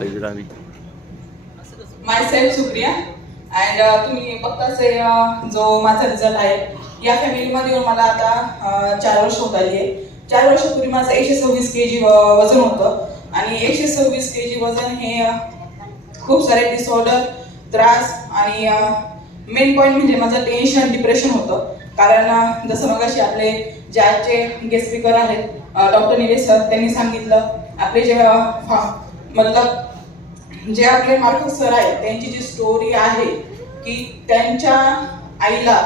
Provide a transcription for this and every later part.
पाहिजे आम्ही. Myself Supriya. And uh, तुम्ही बघताच uh, जो माझा रिझल्ट आहे या फॅमिलीमध्ये येऊन मला आता uh, चार वर्ष होत आली आहे. चार वर्षापूर्वी माझं एकशे सव्वीस के जी वजन होतं. आणि एकशे सव्वीस के जी वजन हे खूप सारे डिसऑर्डर त्रास आणि मेन पॉईंट म्हणजे माझं टेन्शन डिप्रेशन होतं. कारण अं, जसं मगाशी आपले जे आजचे गेस्ट स्पीकर आहेत डॉक्टर निलेश सर त्यांनी सांगितलं आपले जे मतलब जे आपले मार्क सर आहेत त्यांची जी स्टोरी आहे की त्यांच्या आईला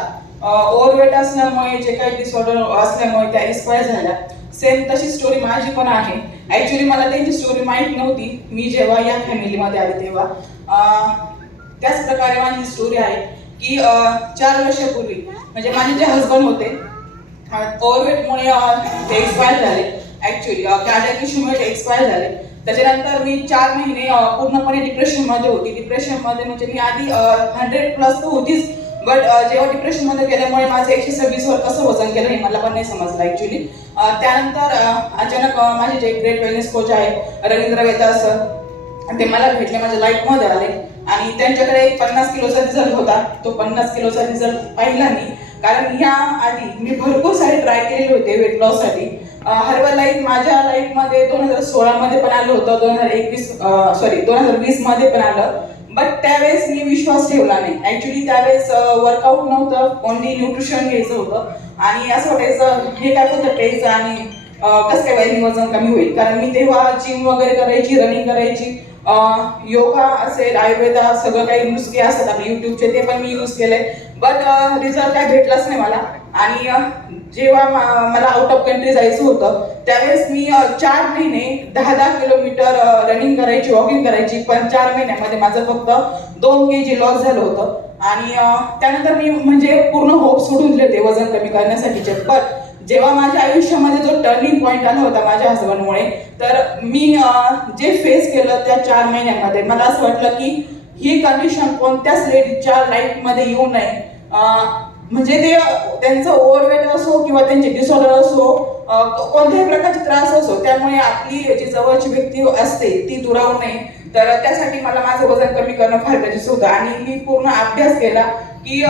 ओव्हरवेट असल्यामुळे जे काही डिसऑर्डर असल्यामुळे त्या एक्सपायर झाल्या. सेम तशी स्टोरी माझी पण आहे. ॲक्च्युली मला त्यांची स्टोरी माहीत नव्हती. मी जेव्हा या फॅमिलीमध्ये आले तेव्हा. त्याच प्रकारे माझी स्टोरी आहे की चार वर्षापूर्वी म्हणजे माझे जे हजबंड होते ओव्हरवेटमुळे ते एक्सपायर झाले. ॲक्च्युली कार्डियक इश्यूमुळे ते एक्सपायर झाले. त्याच्यानंतर मी चार महिने पूर्णपणे पूर्णपणे डिप्रेशनमध्ये होती. डिप्रेशनमध्ये म्हणजे मी आधी हंड्रेड प्लस तर होतीच. बट जेव्हा डिप्रेशनमध्ये गेल्यामुळे माझं एकशे सव्वीसवर कसं वजन केलं हे मला पण नाही समजलं ॲक्च्युली त्यानंतर अचानक माझे जे ग्रेट वेलनेस कोच आहे रवींद्र वेता सर ते मला भेटले माझ्या लाईफमध्ये आले. आणि त्यांच्याकडे एक पन्नास किलोचा रिझल्ट होता. तो पन्नास किलोचा रिझल्ट पाहिला मी. कारण या आधी मी भरपूर सारे ट्राय केलेले होते वेट लॉससाठी हर्बल लाईफ माझ्या लाईफमध्ये दोन हजार सोळामध्ये पण आलं होतं दोन हजार एकवीस सॉरी दोन हजार वीसमध्ये पण आलं. बट त्यावेळेस मी विश्वास ठेवला नाही. ॲक्च्युली त्यावेळेस वर्कआउट नव्हतं ओनली न्यूट्रिशन घ्यायचं होतं. आणि असं वाटायचं हे काय होतं प्यायचं आणि कसं काय वजन वजन कमी होईल? कारण मी तेव्हा जिम वगैरे करायची रनिंग करायची. योगा असेल आयुर्वेदा सगळं काही नुसके असतात आपले युट्यूबचे ते पण मी यूज केले बट रिझल्ट काय भेटलाच नाही मला. आणि जेव्हा मला आउट ऑफ कंट्री जायचं होतं त्यावेळेस मी चार महिने दहा दहा किलोमीटर रनिंग करायची वॉकिंग करायची पण चार महिन्यामध्ये माझं फक्त दोन के जी लॉस झालं होतं. आणि त्यानंतर मी म्हणजे पूर्ण होप सोडून दिले होते वजन कमी करण्यासाठीचे. पण जेव्हा माझ्या आयुष्यामध्ये जो टर्निंग पॉईंट आला होता माझ्या हसबंडमुळे तर मी जे फेस केलं त्या चार महिन्यामध्ये मला असं वाटलं की ही कंडिशन कोणत्याच लेडीजच्या लाईफमध्ये येऊ नये. म्हणजे ते त्यांचं ओव्हरवेट असो किंवा त्यांचे डिसऑर्डर असो कोणत्याही प्रकारचे त्रास असो त्यामुळे आपली जी जवळची व्यक्ती असते ती दुरावू नये. तर त्यासाठी मला माझं वजन कमी करणं फार गरजेचं होतं. आणि मी पूर्ण अभ्यास केला. की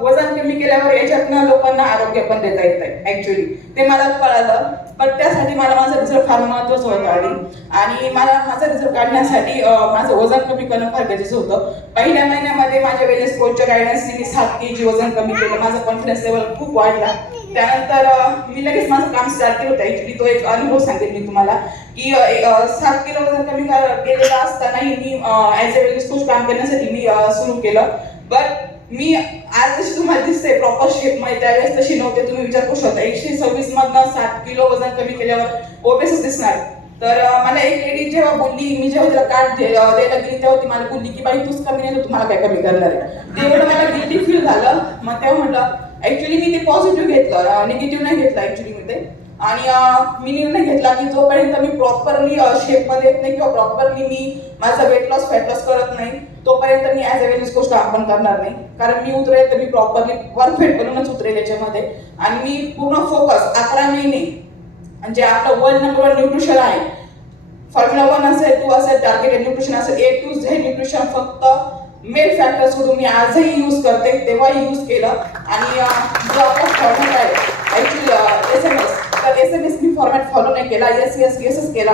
वजन कमी केल्यावर याच्यातनं लोकांना आरोग्य पण देता येत आहे ऍक्च्युली ते मला कळालं पण त्यासाठी मला माझा रिझल्ट फार महत्वाचं होतं आधी. आणि मला माझा रिझल्ट काढण्यासाठी माझं वजन कमी करणं फार गरजेचं होतं. पहिल्या महिन्यामध्ये माझ्या वेळेस कोचच्या गायडन्सने मी सात के जी वजन कमी केलं. माझा कॉन्फिडन्स लेवल खूप वाढला. त्यानंतर मी लगेच माझं काम स्टार्ट केलं होतं. ऍक्च्युली तो एक अनुभव सांगेल मी तुम्हाला की सात किलो वजन कमी केलेलं असतानाही मी ॲज अ वेलनेस कोच काम करण्यासाठी मी सुरू केलं. बट मी आज जशी तुम्हाला दिसते प्रॉपर शेपमध्ये. त्यावेळेस तशी नव्हते तुम्ही विचार करू शकता. एकशे सव्वीस मधनं सात किलो वजन कमी केल्यावर ओबेसच दिसणार. तर मला एक लेडी जेव्हा बोलली मी जेव्हा तिला कार्ड द्यायला गेली तेव्हा ती मला बोलली की बाई तूच कमी नाही तर तुम्हाला काय कमी करणार आहे? तेवढं मला गिल्टी फील झालं. मग तेव्हा म्हटलं ऍक्च्युली मी ते पॉझिटिव्ह घेतलं निगेटिव्ह नाही घेतलं ऍक्च्युली मी ते आणि मी निर्णय घेतला की जोपर्यंत मी प्रॉपरली शेपमध्ये येत नाही किंवा प्रॉपरली मी माझा वेट लॉस फॅट लॉस करत नाही तोपर्यंत मी ॲज अ वेलनेस गोष्ट काम करणार नाही. कारण मी उतरेल तर मी प्रॉपरली परफेक्ट बनूनच उतरेल याच्यामध्ये. आणि मी पूर्ण फोकस अकरा महिने म्हणजे आपलं वर्ल्ड नंबर वन न्यूट्रिशन आहे. फॉर्म्युला वन असेल टू असेल टार्गेटेड न्यूट्रिशन असेल ए टू झेड न्यूट्रिशन फक्त मेल फॅक्टर सोडून मी आजही यूज करते तेव्हाही यूज केलं. आणि जो आपला फॉर्मॅट आहे. ॲक्च्युली एस एम एस तर एस एम एस मी फॉर्मॅट फॉलो नाही केला. एस एस एस केला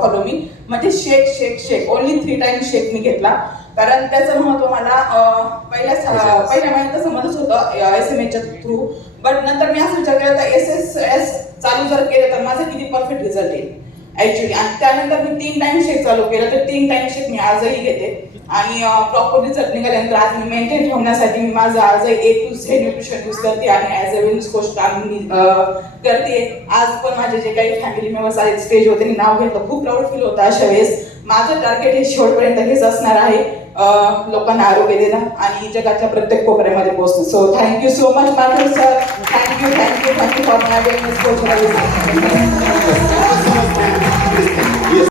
फॉलो मी. म्हणजे shake shake shake only three time shake मी घेतला. कारण त्याचं महत्त्व मला पहिल्या पहिल्या महिन्यात समजच होतं एस एम एच्या थ्रू बट नंतर मी असं विचार केला तर एस एस एस चालू जर केलं तर माझा किती परफेक्ट रिझल्ट येईल? ऍक्च्युली आणि त्यानंतर मी तीन टाइम शेक चालू केलं तर तीन टाइम शेक मी आजही घेते. आणि प्रॉपर रिझल्ट निघाल्यानंतर आज मी मेंटेन ठेवण्यासाठी मी माझं आजही A to Z nutrition use करते आणि ॲज अ काम मी अं, करते. आज पण माझे जे काही फॅमिली मेंबर्स आहेत स्टेज होते नाव घेतलं. खूप प्राऊड फील होतं अशा वेळेस. माझं टार्गेट हे शेवटपर्यंत हेच असणार आहे. लोकांना आरोग्य देणं आणि जगाच्या प्रत्येक कोपऱ्यामध्ये पोहोचणं. So thank you so much Madhav sir thank you thank you thank you for my